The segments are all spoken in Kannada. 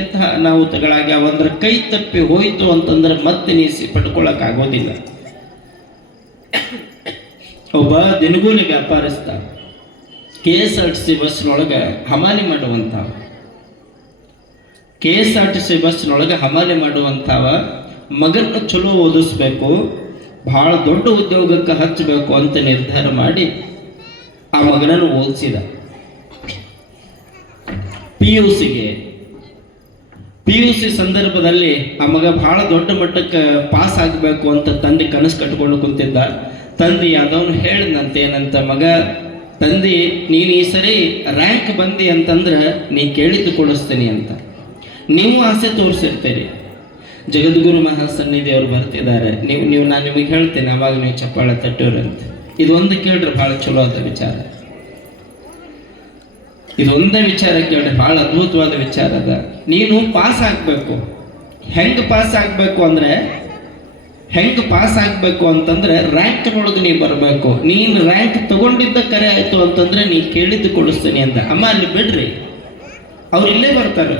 ಎಂತಹ ಅನಾಹುತಗಳಾಗಿ ಅವಂದ್ರ ಕೈ ತಪ್ಪಿ ಹೋಯಿತು ಅಂತಂದ್ರೆ ಮತ್ತೆ ನೀಸಿ ಪಡ್ಕೊಳಕ್ ಆಗೋದಿಲ್ಲ. ಒಬ್ಬ ದಿನಗೂಲಿ ವ್ಯಾಪಾರಸ್ಥ KSRTC ಬಸ್ನೊಳಗೆ ಹಮಾಲಿ ಮಾಡುವಂಥವ KSRTC ಬಸ್ನೊಳಗೆ ಹಮಾಲಿ ಮಾಡುವಂಥವ ಮಗನ ಚಲೋ ಓದಿಸ್ಬೇಕು, ಬಹಳ ದೊಡ್ಡ ಉದ್ಯೋಗಕ್ಕೆ ಹಚ್ಚಬೇಕು ಅಂತ ನಿರ್ಧಾರ ಮಾಡಿ ಆ ಮಗನನ್ನು ಓದಿಸಿದ. PUC ಸಂದರ್ಭದಲ್ಲಿ ಆ ಮಗ ಬಹಳ ದೊಡ್ಡ ಮಟ್ಟಕ್ಕೆ ಪಾಸ್ ಆಗಬೇಕು ಅಂತ ತಂದೆ ಕನಸು ಕಟ್ಕೊಂಡು ಕುಂತಿದ್ದ. ತಂದೆ ಯಾವ್ದವನು ಹೇಳಿದಂತೆ ಏನಂತ, ಮಗ ತಂದೆ ನೀನು ಈ ಸರಿ ರ್ಯಾಂಕ್ ಬಂದಿ ಅಂತಂದ್ರೆ ನೀ ಕೇಳಿದ್ದು ಕೊಡಿಸ್ತೀನಿ ಅಂತ. ನೀವು ಆಸೆ ತೋರಿಸಿರ್ತೀರಿ. ಜಗದ್ಗುರು ಮಹಾಸನ್ನಿಧಿ ಅವ್ರು ಬರ್ತಿದ್ದಾರೆ, ನೀವು ನಾನು ನಿಮಗೆ ಹೇಳ್ತೇನೆ, ಅವಾಗ ನೀವು ಚಪ್ಪಾಳೆ ತಟ್ಟೋರಂತ. ಇದೊಂದು ಕೇಳ್ರಿ ಭಾಳ ಚಲೋ ಆದ ವಿಚಾರ. ಇದೊಂದೇ ವಿಚಾರ ಕೇಳ್ರಿ, ಬಹಳ ಅದ್ಭುತವಾದ ವಿಚಾರ ಅದ. ನೀನು ಪಾಸ್ ಆಗ್ಬೇಕು. ಹೆಂಗ್ ಪಾಸ್ ಆಗ್ಬೇಕು ಅಂತಂದ್ರೆ ರ್ಯಾಂಕ್ನೊಳಗೆ ನೀ ಬರಬೇಕು. ನೀನು ರ್ಯಾಂಕ್ ತಗೊಂಡಿದ್ದ ಕರೆ ಆಯ್ತು ಅಂತಂದ್ರೆ ನೀ ಕೇಳಿದ್ದು ಕೊಡಿಸ್ತೀನಿ ಅಂತ. ಅಮ್ಮ ಅಲ್ಲಿ ಬಿಡ್ರಿ, ಅವ್ರು ಇಲ್ಲೇ ಬರ್ತಾರೆ.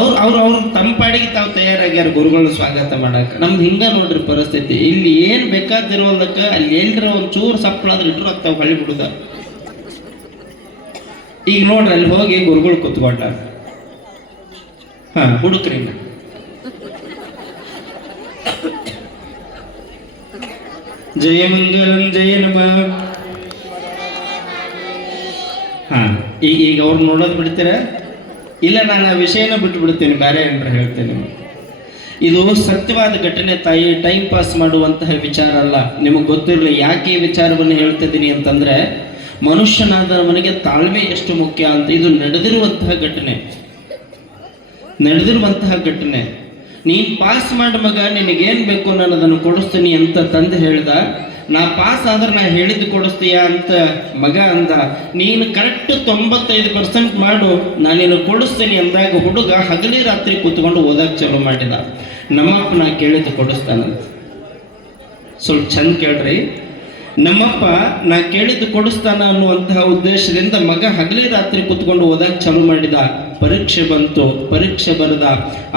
ಅವ್ರು ತಮ್ಮ ಪಾಡಿಗೆ ತಾವು ತಯಾರಾಗ್ಯಾರ ಗುರುಗಳು ಸ್ವಾಗತ ಮಾಡಕ್ಕೆ. ನಮ್ದು ಹಿಂಗ ನೋಡ್ರಿ ಪರಿಸ್ಥಿತಿ. ಇಲ್ಲಿ ಏನ್ ಬೇಕಾದಿರೋದಕ್ಕೆ ಅಲ್ಲಿ ಎಲ್ರ ಒಂದು ಚೂರು ಸಪ್ಪಳಾದ್ರೆ ಇಟ್ರು ತಾವು ಹೊಳಿ ಬಿಡುದ. ಈಗ ನೋಡ್ರಿ ಅಲ್ಲಿ ಹೋಗಿ ಗುರುಗಳು ಕುತ್ಕೊಂಡ ಹುಡುಕ್ರಿ ಜಯ ಮಂಗಲಂ ಜಯ ನಮ. ಈಗ ಅವ್ರು ನೋಡೋದು ಬಿಡ್ತೀರ? ಇಲ್ಲ, ನಾನು ಆ ವಿಷಯನ ಬಿಟ್ಟು ಬಿಡ್ತೇನೆ, ಬೇರೆ ಏನಾರ ಹೇಳ್ತೇನೆ. ಇದು ಸತ್ಯವಾದ ಘಟನೆ ತಾಯಿ, ಟೈಮ್ ಪಾಸ್ ಮಾಡುವಂತಹ ವಿಚಾರ ಅಲ್ಲ. ನಿಮಗೆ ಗೊತ್ತಿರಲಿ ಯಾಕೆ ಈ ವಿಚಾರವನ್ನು ಹೇಳ್ತಿದ್ದೀನಿ ಅಂತಂದ್ರೆ, ಮನುಷ್ಯನಾದ ಮನೆಗೆ ತಾಳ್ಮೆ ಎಷ್ಟು ಮುಖ್ಯ ಅಂತ. ಇದು ನಡೆದಿರುವಂತಹ ಘಟನೆ. ನೀನ್ ಪಾಸ್ ಮಾಡಿ ಮಗ, ನಿನಗೇನ್ ಬೇಕು ನಾನು ಅದನ್ನು ಕೊಡಿಸ್ತೀನಿ ಅಂತ ತಂದೆ ಹೇಳ್ದ. ನಾ ಪಾಸ್ ಆದ್ರೆ ನಾ ಹೇಳಿದ್ದು ಕೊಡಿಸ್ತೀಯ ಅಂತ ಮಗ ಅಂದ. ನೀನು ಕರೆಕ್ಟ್ 95% ಮಾಡು, ನಾನೇನು ಕೊಡಿಸ್ತೀನಿ ಅಂದಾಗ ಹುಡುಗ ಹಗಲಿ ರಾತ್ರಿ ಕೂತ್ಕೊಂಡು ಓದಕ್ಕೆ ಚಾಲು ಮಾಡಿದ. ನಮ್ಮಪ್ಪ ನಾ ಕೇಳಿದ್ದು ಕೊಡಿಸ್ತಾನಂತ. ಸ್ವಲ್ಪ ಚಂದ ಕೇಳ್ರಿ. ನಮ್ಮಪ್ಪ ನಾ ಕೇಳಿದ್ದು ಕೊಡಿಸ್ತಾನ ಅನ್ನುವಂತಹ ಉದ್ದೇಶದಿಂದ ಮಗ ಹಗಲಿ ರಾತ್ರಿ ಕೂತ್ಕೊಂಡು ಓದಕ್ಕೆ ಚಾಲು ಮಾಡಿದ. ಪರೀಕ್ಷೆ ಬಂತು, ಪರೀಕ್ಷೆ ಬರೆದ.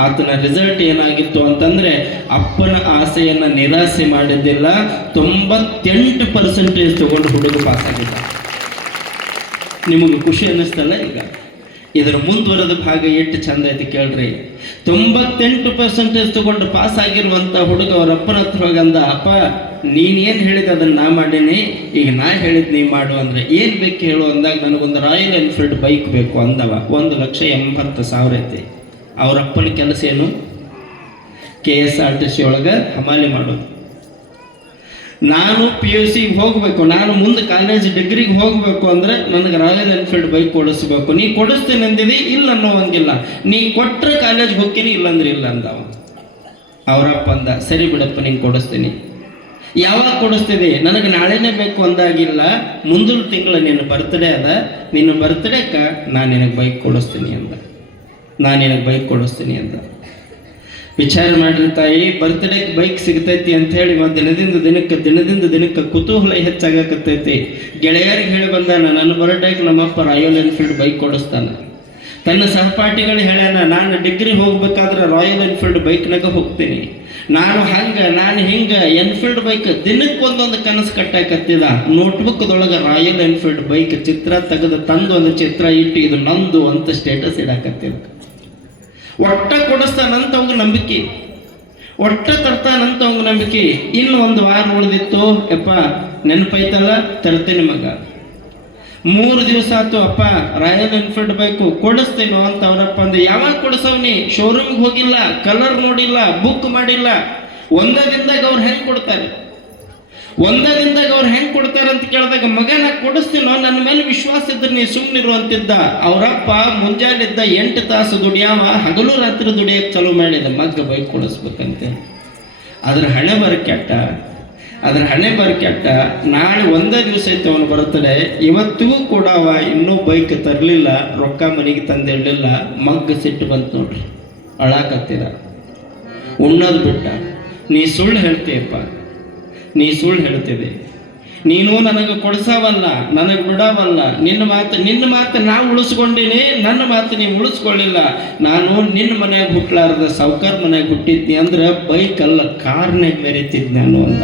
ಆತನ ರಿಸಲ್ಟ್ ಏನಾಗಿತ್ತು ಅಂತಂದ್ರೆ, ಅಪ್ಪನ ಆಸೆಯನ್ನ ನಿರಾಸೆ ಮಾಡಿದ್ದಿಲ್ಲ, 98% ತಗೊಂಡು ಹುಡುಗ ಪಾಸ್ ಆಗಿದ್ದ. ನಿಮಗೆ ಖುಷಿ ಅನ್ನಿಸ್ತಲ್ಲ? ಈಗ ಇದರ ಮುಂದುವರೆದ ಭಾಗ ಎಷ್ಟು ಚಂದ ಐತಿ ಕೇಳ್ರಿ. 98% ತಗೊಂಡು ಪಾಸ್ ಆಗಿರುವಂತ ಹುಡುಗ ಅವ್ರ ಅಪ್ಪನ ಹತ್ರ ಹೋಗಂದ, ಅಪ್ಪ ನೀನೇನು ಹೇಳಿದ ಅದನ್ನ ನಾ ಮಾಡೀನಿ, ಈಗ ನಾ ಹೇಳಿದ್ ನೀ ಮಾಡು ಅಂದ್ರೆ ಏನ್ ಬೇಕು ಹೇಳು ಅಂದಾಗ, ನನಗೊಂದು ರಾಯಲ್ ಎನ್ಫೀಲ್ಡ್ ಬೈಕ್ ಬೇಕು ಅಂದವ. 1,80,000 ಐತಿ. ಅವ್ರ ಅಪ್ಪನ ಕೆಲಸ ಏನು? KSRTC ಒಳಗೆ ಹಮಾಲಿ ಮಾಡೋದು. ನಾನು PUC ಹೋಗ್ಬೇಕು, ನಾನು ಮುಂದೆ ಕಾಲೇಜ್ ಡಿಗ್ರಿಗೆ ಹೋಗ್ಬೇಕು ಅಂದ್ರೆ ನನಗೆ ರಾಯಲ್ ಎನ್ಫೀಲ್ಡ್ ಬೈಕ್ ಕೊಡಿಸ್ಬೇಕು. ನೀ ಕೊಡಿಸ್ತೀನಿ ಅಂದಿದಿ, ಇಲ್ಲ ಅನ್ನೋವಂಗಿಲ್ಲ. ನೀ ಕೊಟ್ರೆ ಕಾಲೇಜ್ಗೆ ಹೋಗ್ತೀನಿ, ಇಲ್ಲಂದ್ರೆ ಇಲ್ಲ ಅಂದವ. ಅವರಪ್ಪ ಅಂದ, ಸರಿ ಬಿಡಪ್ಪ ನಿಂಗೆ ಕೊಡಿಸ್ತೀನಿ. ಯಾವಾಗ ಕೊಡಿಸ್ತಿದೆ? ನನಗೆ ನಾಳೆನೇ ಬೇಕು ಅಂದಾಗಿಲ್ಲ, ಮುಂದಿನ ತಿಂಗಳ ನಿನ್ನ ಬರ್ತ್ಡೇ ಅದ, ನಿನ್ನ ಬರ್ತ್ಡೇಕ ನಾನು ನಿನಗೆ ಬೈಕ್ ಕೊಡಿಸ್ತೀನಿ ಅಂದ. ವಿಚಾರ ಮಾಡ್ರಿ ತಾಯಿ, ಬರ್ತ್ಡೇಗೆ ಬೈಕ್ ಸಿಗ್ತೈತಿ ಅಂತ ಹೇಳಿ ದಿನದಿಂದ ದಿನಕ್ಕೆ ಕುತೂಹಲ ಹೆಚ್ಚಾಗಕತ್ತೈತಿ. ಗೆಳೆಯರಿಗೆ ಹೇಳಿ ಬಂದಾನ, ನನ್ನ ಬರ್ಡೇಗೆ ನಮ್ಮಪ್ಪ ರಾಯಲ್ ಎನ್ಫೀಲ್ಡ್ ಬೈಕ್ ಕೊಡಿಸ್ತಾನ. ತನ್ನ ಸಹಪಾಠಿಗಳು ಹೇಳ್ಯಾನ, ನಾನು ಡಿಗ್ರಿ ಹೋಗ್ಬೇಕಾದ್ರೆ ರಾಯಲ್ ಎನ್ಫೀಲ್ಡ್ ಬೈಕ್ನಾಗ ಹೋಗ್ತೀನಿ, ನಾನು ಹಿಂಗ ಎನ್ಫೀಲ್ಡ್ ಬೈಕ್ ದಿನಕ್ಕೆ ಒಂದೊಂದು ಕನಸು ಕಟ್ಟಾಕತ್ತಿದ. ನೋಟ್ಬುಕ್ದೊಳಗೆ ರಾಯಲ್ ಎನ್ಫೀಲ್ಡ್ ಬೈಕ್ ಚಿತ್ರ ತೆಗೆದು ತಂದು ಒಂದು ಚಿತ್ರ ಇಟ್ಟು ಇದು ನಂದು ಅಂತ ಸ್ಟೇಟಸ್ ಇಡಾಕತ್ತಿದ. ಒಟ್ಟ ಕೊಡಿಸ್ತಾನಂತ ಅವಂಗ ನಂಬಿಕೆ, ಒಟ್ಟ ತರ್ತಾನಂತ ಅವಂಗ ನಂಬಿಕೆ. ಇನ್ನು ಒಂದು ವಾರ ಉಳಿದಿತ್ತು, ಯಪ್ಪ ನೆನಪೈತಲ್ಲ ತರ್ತೀನಿ ಮಗ. 3 ದಿವಸ ಆಯ್ತು, ಅಪ್ಪ ರಾಯಲ್ ಎನ್ಫೀಲ್ಡ್ ಬೈಕು ಕೊಡಿಸ್ತೇನೋ ಅಂತ ಅವರಪ್ಪ ಅಂದೆ. ಯಾವಾಗ ಕೊಡಿಸವ್ನಿ? ಶೋರೂಮ್ಗೆ ಹೋಗಿಲ್ಲ, ಕಲರ್ ನೋಡಿಲ್ಲ, ಬುಕ್ ಮಾಡಿಲ್ಲ. ಒಂದೇ ದಿನದಾಗ ಅವ್ರು ಹೆಂಗೆ ಕೊಡ್ತಾರೆ ಅಂತ ಕೇಳಿದಾಗ, ಮಗ ನಾ ಕೊಡಿಸ್ತೀನೋ, ನನ್ನ ಮೇಲೆ ವಿಶ್ವಾಸ ಇದ್ರೆ ನೀ ಸುಮ್ಮನಿರು ಅಂತಿದ್ದ. ಅವರಪ್ಪ ಮುಂಜಾನಿದ್ದ 8 ತಾಸು ದುಡಿಯಾವ, ಹಗಲು ರಾತ್ರಿ ದುಡಿಯಕ್ಕೆ ಚಾಲು ಮಾಡಿದ ಮಗ ಬೈಕ್ ಕೊಡಿಸ್ಬೇಕಂತೆ. ಅದ್ರ ಹಣೆ ಬರ ಕೆಟ್ಟ. ನಾಳೆ ಒಂದೇ ದಿವಸ ಐತೆ ಅವನು ಬರ್ತಡೆ. ಇವತ್ತಿಗೂ ಕೂಡ ಅವ ಇನ್ನೂ ಬೈಕ್ ತರಲಿಲ್ಲ, ರೊಕ್ಕ ಮನೆಗೆ ತಂದಿರಲಿಲ್ಲ. ಮಗ್ಗ ಸಿಟ್ಟು ಬಂತು ನೋಡ್ರಿ, ಅಳಾಕತ್ತಿದ. ಉಣ್ಣೋದು ಬಿಟ್ಟ. ನೀ ಸುಳ್ಳು ಹೇಳ್ತೀಯಪ್ಪ, ನೀ ಸುಳ್ಳು ಹೇಳ್ತಿದ್ದೆ. ನೀನು ನನಗೆ ಕೊಡ್ಸವಲ್ಲ, ನನಗೆ ಬಿಡವಲ್ಲ. ನಿನ್ನ ಮಾತು ನಾವು ಉಳಿಸ್ಕೊಂಡಿನಿ, ನನ್ನ ಮಾತು ನೀವು ಉಳಿಸ್ಕೊಳ್ಳಿಲ್ಲ. ನಾನು ನಿನ್ನ ಮನೆಯಾಗ ಹುಟ್ಲಾರ್ದ ಸಾವ್ಕಾರ ಮನೆಯಾಗ ಹುಟ್ಟಿದ್ನಿ ಅಂದ್ರೆ ಬೈಕ್ ಅಲ್ಲ ಕಾರ್ನಾಗ ಮೆರಿತಿದ್ ನಾನು ಅಂತ.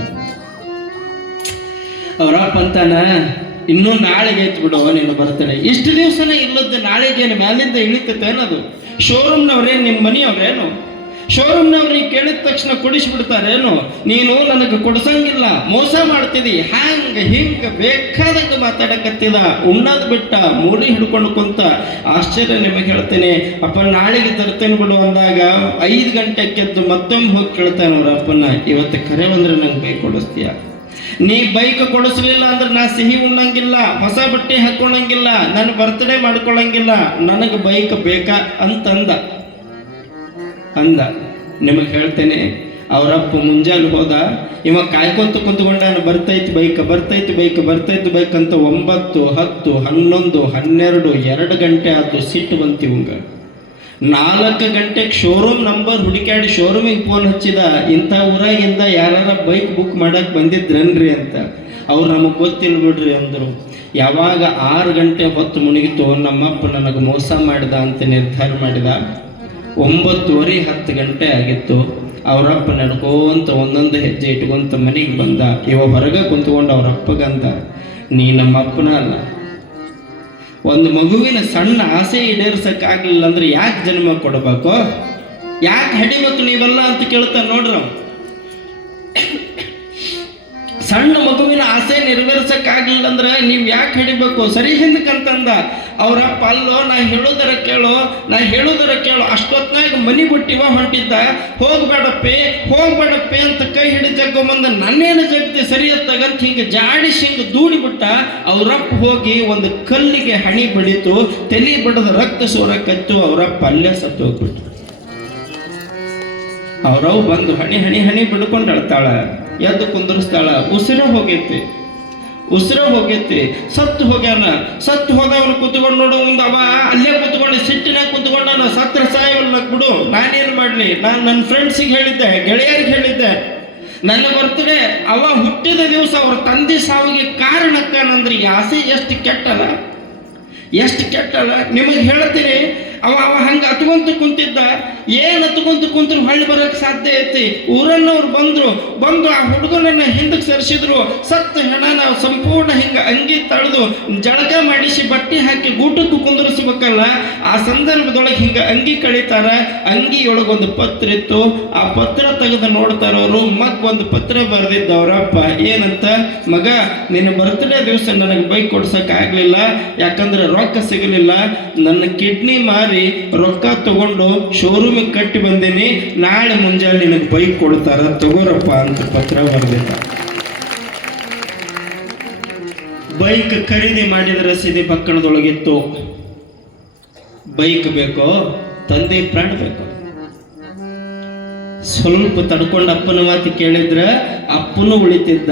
ಅವರಪ್ಪ ಅಂತಾನ, ಇನ್ನೂ ನಾಳೆಗೆ ಐತ್ ಬಿಡುವ ನೀನು ಬರ್ತಡೆ. ಇಷ್ಟು ದಿವಸನೇ ಇಲ್ಲದ್ದು ನಾಳೆಗೇನು ಮ್ಯಾಲಿಂದ ಇಳಿತೇನದು? ಶೋರೂಮ್ನವ್ರೇನು ನಿಮ್ಮ ಮನೆಯವ್ರೇನು? ಶೋರೂಮ್ನವ್ರಿಗೆ ಕೇಳಿದ ತಕ್ಷಣ ಕೊಡಿಸ್ಬಿಡ್ತಾರೇನು? ನೀನು ನನಗೆ ಕೊಡ್ಸಂಗಿಲ್ಲ, ಮೋಸ ಮಾಡ್ತಿದಿ, ಹ್ಯಾಂಗ ಹಿಂಗ ಬೇಕಾದಂಗ ಮಾತಾಡಕತ್ತಿದ. ಉಣ್ಣದ್ ಬಿಟ್ಟ ಮೂಲಿ ಹಿಡ್ಕೊಂಡು ಕುಂತ. ಆಶ್ಚರ್ಯ ನಿಮಗೆ ಹೇಳ್ತೇನೆ. ಅಪ್ಪ ನಾಳೆಗೆ ತರ್ತೇನೆ ಬಿಡು ಅಂದಾಗ 5 ಗಂಟೆಗೆದ್ದು ಮತ್ತೊಮ್ಮೆ ಹೋಗಿ ಕೇಳ್ತಾನೆ ಅವ್ರ ಅಪ್ಪನ, ಇವತ್ತು ಕರೆ ಬಂದ್ರೆ ನಂಗೆ ಬೈಕ್ ಕೊಡಿಸ್ತೀಯ? ನೀ ಬೈಕ್ ಕೊಡಿಸ್ಲಿಲ್ಲ ಅಂದ್ರೆ ನಾ ಸಿಹಿ ಉಣ್ಣಂಗಿಲ್ಲ, ಹೊಸ ಬಟ್ಟೆ ಹಾಕೊಳ್ಳಂಗಿಲ್ಲ, ನನ್ನ ಬರ್ತ್ಡೇ ಮಾಡ್ಕೊಳ್ಳಂಗಿಲ್ಲ, ನನಗೆ ಬೈಕ್ ಬೇಕಾ ಅಂತಂದ. ನಿಮಗೆ ಹೇಳ್ತೇನೆ, ಅವರಪ್ಪ ಮುಂಜಾನೆ ಹೋದ, ಇವ ಕಾಯ್ಕೊಂತ ಕುಂತ್ಕೊಂಡಾನ, ಬರ್ತೈತಿ ಬೈಕ್ ಅಂತ. 9, 10, 11, 12, 2 ಗಂಟೆ ಆಯ್ತು. ಸಿಟ್ಟು ಬಂತು ಇವಂಗ. 4 ಗಂಟೆಗೆ ಶೋರೂಮ್ ನಂಬರ್ ಹುಡುಕಾಡಿ ಶೋರೂಮಿಗೆ ಫೋನ್ ಹಚ್ಚಿದ, ಇಂಥ ಊರಾಗಿಂದ ಯಾರ ಬೈಕ್ ಬುಕ್ ಮಾಡಕ್ ಬಂದಿದ್ರನ್ರಿ ಅಂತ. ಅವ್ರು ನಮಗೆ ಗೊತ್ತಿಲ್ಲ ಬಿಡ್ರಿ ಅಂದರು. ಯಾವಾಗ 6 ಗಂಟೆ ಹೊತ್ತು ಮುಳುಗಿತು, ನಮ್ಮಪ್ಪ ನನಗೆ ಮೋಸ ಮಾಡಿದ ಅಂತ ನಿರ್ಧಾರ ಮಾಡಿದ. 9:30, 10 ಗಂಟೆ ಆಗಿತ್ತು. ಅವರಪ್ಪ ನಡ್ಕೋಂತ ಒಂದೊಂದು ಹೆಜ್ಜೆ ಇಟ್ಕೊಂತ ಮನೆಗೆ ಬಂದ. ಇವ ಹೊರಗೆ ಕುಂತ್ಕೊಂಡು ಅವರಪ್ಪಗಂದ, ನೀ ನಮ್ಮಪ್ಪನ ಅಲ್ಲ. ಒಂದು ಮಗುವಿನ ಸಣ್ಣ ಆಸೆ ಈಡೇರ್ಸಕ್ಕಾಗಲಿಲ್ಲ ಅಂದ್ರೆ ಯಾಕೆ ಜನ್ಮ ಕೊಡಬೇಕು? ಯಾಕೆ ಹಡಿಬೇಕು ನೀವೆಲ್ಲ ಅಂತ ಕೇಳ್ತಾನೆ ನೋಡ್ರ. ಸಣ್ಣ ಮಗುವಿನ ಆಸೆ ನೆರವೇರ್ಸಕ್ಕಾಗಲಿಲ್ಲ ಅಂದ್ರೆ ನೀವು ಯಾಕೆ ಹಿಡಿಬೇಕು? ಸರಿ ಹಿಂದಕ್ಕಂತಂದ. ಅವರಪ್ಪ ಅಲ್ಲೋ, ನಾ ಹೇಳೋದರ ಕೇಳೋ. ಅಷ್ಟೊತ್ನಾಗ ಮನಿ ಬಿಟ್ಟಿವ ಹೊಂಟಿದ್ದ. ಹೋಗ್ಬೇಡಪ್ಪೆ ಅಂತ ಕೈ ಹಿಡಿ ಜಗ್ಗೊಂಬಂದ. ನನ್ನೇನು ಜಗ್ತಿ ಸರಿ ತಗಂತ ಹಿಂಗೆ ಜಾಡಿಸಿ ಹಿಂಗೆ ದೂಡಿ ಬಿಟ್ಟ. ಅವರಪ್ಪ ಹೋಗಿ ಒಂದು ಕಲ್ಲಿಗೆ ಹಣಿ ಬಡಿತು, ತಲೆ ಬಡದ ರಕ್ತ ಸೋರಕತ್ತು. ಅವರಪ್ಪ ಅಲ್ಲೇ ಸತ್ತು ಹೋಗ್ಬಿಟ್ಟು. ಅವ್ರವ್ ಬಂದು ಹಣಿ ಬಿಡ್ಕೊಂಡು ಅಳ್ತಾಳ, ಎದ್ದು ಕುಂದರ್ಸ್ತಾಳ. ಉಸಿರ ಹೋಗೈತಿ, ಸತ್ತು ಹೋದವನು ಕುತ್ಕೊಂಡು ನೋಡು ಮುಂದೆ. ಅವ ಅಲ್ಲೇ ಕುತ್ಕೊಂಡು ಸಿಟ್ಟಿನಾಗ ಕುತ್ಕೊಂಡವನ. ಸತ್ರ ಸಾಯವಲ್ಲ ಬಿಡು, ನಾನೇನು ಮಾಡಲಿ? ನಾನು ನನ್ನ ಫ್ರೆಂಡ್ಸಿಗೆ ಹೇಳಿದ್ದೆ, ಗೆಳೆಯರಿಗೆ ಹೇಳಿದ್ದೆ, ನನ್ನ ಬರ್ತಡೇ ಅವ ಹುಟ್ಟಿದ ದಿವಸ ಅವ್ರ ತಂದೆ ಸಾವಿಗೆ ಕಾರಣಕ್ಕಂದ್ರೆ ಈ ಆಸೆ ಎಷ್ಟು ಕೆಟ್ಟಲ್ಲ. ನಿಮಗೆ ಹೇಳ್ತೀನಿ. ಅವ ಹಂಗೆ ಹತ್ಕೊಂತ ಕುಂತಿದ್ದ. ಏನು ಹತ್ಕೊಂತ ಕುಂತ್ರು ಹೊಳ್ಳಿ ಬರೋಕೆ ಸಾಧ್ಯ ಐತಿ? ಊರನ್ನವ್ರು ಬಂದು ಆ ಹುಡುಗನನ್ನ ಹಿಂದಕ್ಕೆ ಸರಿಸಿದ್ರು. ಸತ್ತು ಹೆಣನ ಸಂಪೂರ್ಣ ಹಿಂಗೆ ಅಂಗಿ ತಳೆದು ಜಳಕ ಮಾಡಿಸಿ ಬಟ್ಟೆ ಹಾಕಿ ಗೂಟಕ್ಕೂ ಕುಂದರಿಸ್ಬೇಕಲ್ಲ. ಆ ಸಂದರ್ಭದೊಳಗೆ ಹಿಂಗೆ ಅಂಗಿ ಕಳೀತಾರ. ಅಂಗಿಯೊಳಗೊಂದು ಪತ್ರ ಇತ್ತು. ಆ ಪತ್ರ ತೆಗೆದು ನೋಡ್ತಾರವರು. ಒಂದು ಪತ್ರ ಬರೆದಿದ್ದ ಅವರಪ್ಪ. ಏನಂತ? ಮಗ, ನಿನ್ನ ಬರ್ತ್ಡೇ ದಿವಸ ನನಗೆ ಬೈಕ್ ಕೊಡ್ಸೋಕ್ಕಾಗಲಿಲ್ಲ, ಯಾಕಂದ್ರೆ ರೊಕ್ಕ ಸಿಗಲಿಲ್ಲ. ನನ್ನ ಕಿಡ್ನಿ ಮಾರಿ ರೊಕ್ಕ ತಗೊಂಡು ಶೋರೂಮಿಗೆ ಕಟ್ಟಿ ಬಂದೀನಿ. ನಾಳೆ ಮುಂಜಾನೆ ನಿನಗೆ ಬೈಕ್ ಕೊಡ್ತಾರ, ತಗೋರಪ್ಪ ಅಂತ ಪತ್ರ ಬರೆದಿದ್ದ. ಬೈಕ್ ಖರೀದಿ ಮಾಡಿದ ರಸೀದಿ ಪಕ್ಕಣದೊಳಗಿತ್ತು. ಬೈಕ್ ಬೇಕೋ, ತಂದೆ ಪ್ರಾಣ ಬೇಕೋ? ಸ್ವಲ್ಪ ತಡ್ಕೊಂಡು ಅಪ್ಪನ ಮಾತು ಕೇಳಿದ್ರ ಅಪ್ಪನೂ ಉಳಿತಿದ್ದ.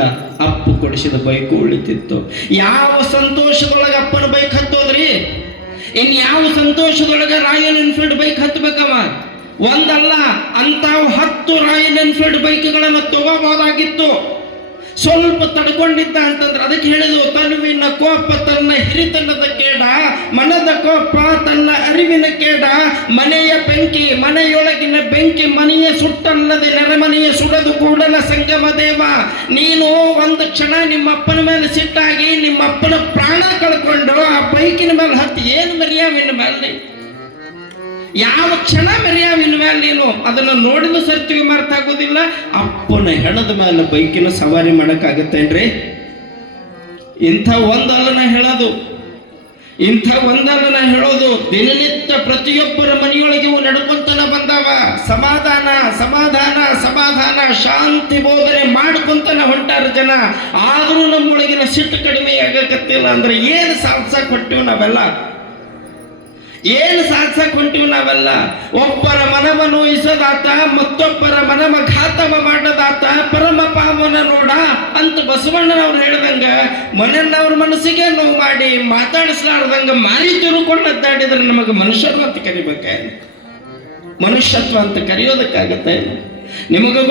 ಅಪ್ಪ ಕೊಡಿಸಿದ ಬೈಕು ಉಳಿತಿತ್ತು. ಯಾವ ಸಂತೋಷದೊಳಗೆ ಅಪ್ಪನ ಬೈಕ್ ಹತ್ತೋದ್ರಿ? ಯಾವ ಸಂತೋಷದೊಳಗೆ ರಾಯಲ್ ಎನ್ಫೀಲ್ಡ್ ಬೈಕ್ ಹತ್ತಬೇಕವ? ಒಂದಲ್ಲ, ಅಂತಾವ್ 10 ರಾಯಲ್ ಎನ್ಫೀಲ್ಡ್ ಬೈಕ್ಗಳನ್ನು ತಗೋಬಹುದಾಗಿತ್ತು. ಸ್ವಲ್ಪ ತಡ್ಕೊಂಡಿದ್ದ ಅಂತಂದ್ರೆ ಅದಕ್ಕೆ ಹೇಳಿದ್ವು, ತನುವಿನ ಕೋಪ ತನ್ನ ಹಿರಿತನದ ಕೇಡ, ಮನದ ಕೋಪ ತನ್ನ ಅರಿವಿನ ಕೇಡ. ಮನೆಯ ಬೆಂಕಿ ಮನೆಯೊಳಗಿನ ಬೆಂಕಿ, ಮನೆಯ ಸುಟ್ಟಲ್ಲದೆ ನೆರೆಮನೆಯ ಸುಡದು ಕೂಡಲ ಸಂಗಮ ದೇವ. ನೀನು ಒಂದು ಕ್ಷಣ ನಿಮ್ಮಪ್ಪನ ಮೇಲೆ ಸಿಟ್ಟಾಗಿ ನಿಮ್ಮಪ್ಪನ ಪ್ರಾಣ ಕಳ್ಕೊಂಡು ಆ ಬೈಕಿನ ಮೇಲೆ ಹತ್ತಿ ಏನು ಮರ್ಯಾವಿನ ಮೇಲೆ? ಯಾವ ಕ್ಷಣ ಮೆರೆಯಾವಿನ ಮೇಲೆ ನೀನು ಅದನ್ನು ನೋಡಿದ ಸರ್ತಿಗೆ ಮರ್ತ ಆಗೋದಿಲ್ಲ. ಅಪ್ಪನ ಹೆಣದ ಮೇಲೆ ಬೈಕಿನ ಸವಾರಿ ಮಾಡೋಕ್ಕಾಗತ್ತೇನ್ರಿ? ಇಂಥ ಒಂದಲ್ಲ ನಾ ಹೇಳೋದು. ದಿನನಿತ್ಯ ಪ್ರತಿಯೊಬ್ಬರ ಮನೆಯೊಳಗೆ ನಡ್ಕೊಂತನ ಬಂದಾವ. ಸಮಾಧಾನ ಶಾಂತಿ ಬೋಧನೆ ಮಾಡ್ಕೊಂತನ ಹೊಂಟಾರ ಜನ. ಆದ್ರೂ ನಮ್ಮೊಳಗಿನ ಸಿಟ್ಟು ಕಡಿಮೆ ಆಗಕತ್ತಿಲ್ಲ ಅಂದ್ರೆ ಏನು ಸಾಧಿಸಕ್ ಹೊಟ್ಟಿವ್ ನಾವೆಲ್ಲ? ಒಬ್ಬರ ಮನವನ್ನು ಇಸದಾತ, ಮತ್ತೊಬ್ಬರ ಮನವ ಘಾತವ ಮಾಡದಾತ, ಪರಮ ಪಾವನ ನೋಡ ಅಂತ ಬಸವಣ್ಣನವ್ರು ಹೇಳ್ದಂಗ ಮನೆಯವ್ರ ಮನಸ್ಸಿಗೆ ನೋವು ಮಾಡಿ ಮಾತಾಡಿಸ್ಲಾರ್ದಂಗ ಮಾರಿ ತಿರುಕೊಂಡು ಅದ್ದಾಡಿದ್ರೆ ನಮಗೆ ಮನುಷ್ಯತ್ವ ಅಂತ ಕರಿಬೇಕ? ಮನುಷ್ಯತ್ವ ಅಂತ ಕರೆಯೋದಕ್ಕಾಗತ್ತೆ? ನಿಮಗೆ